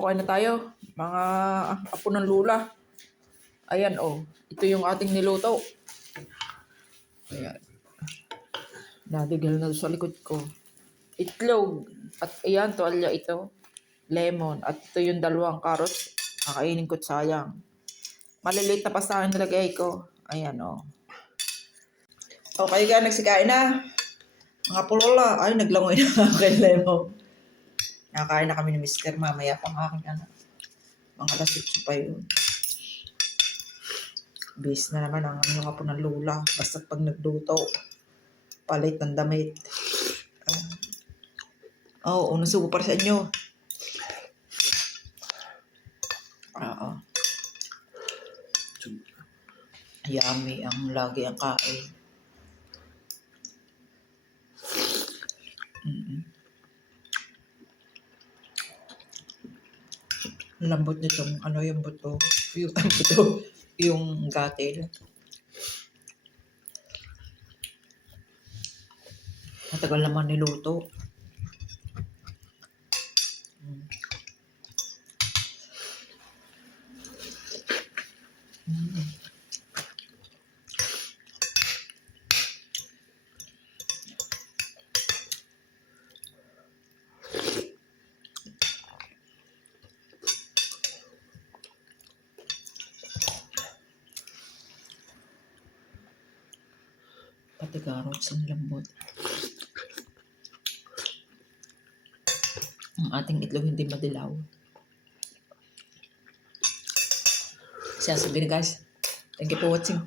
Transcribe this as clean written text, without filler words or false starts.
kukain na tayo. Mga apo ng lula. Ayan, oh. Ito yung ating niluto. Ayan. Nadigil na sa likod ko. Itlog. At ayan, tuwalya ito. Lemon. At ito yung dalawang carrots. Kakainin ko't sayang. Maliliit na pastahan nilagay ko. Ayan, oh. Okay ka, nagsikain na. Mga pulola. Ay, naglangoy na kay Lemon. Nakakain na kami ni Mr. Mamaya pang aking anak. Mga lasitso pa yun. Bis na naman ang ano nga po ng lula. Basta't pag nagluto, palit ng damit. Oo, nasubo para sa inyo. Oo. Yummy ang lagi ang kain. Lambot nitong ano yung buto. Yung buto. Yung gatil. Matagal naman niluto. Pati carrots ang lambot. Ang ating itlog hindi madilaw. Siya sabihin guys. Thank you for watching.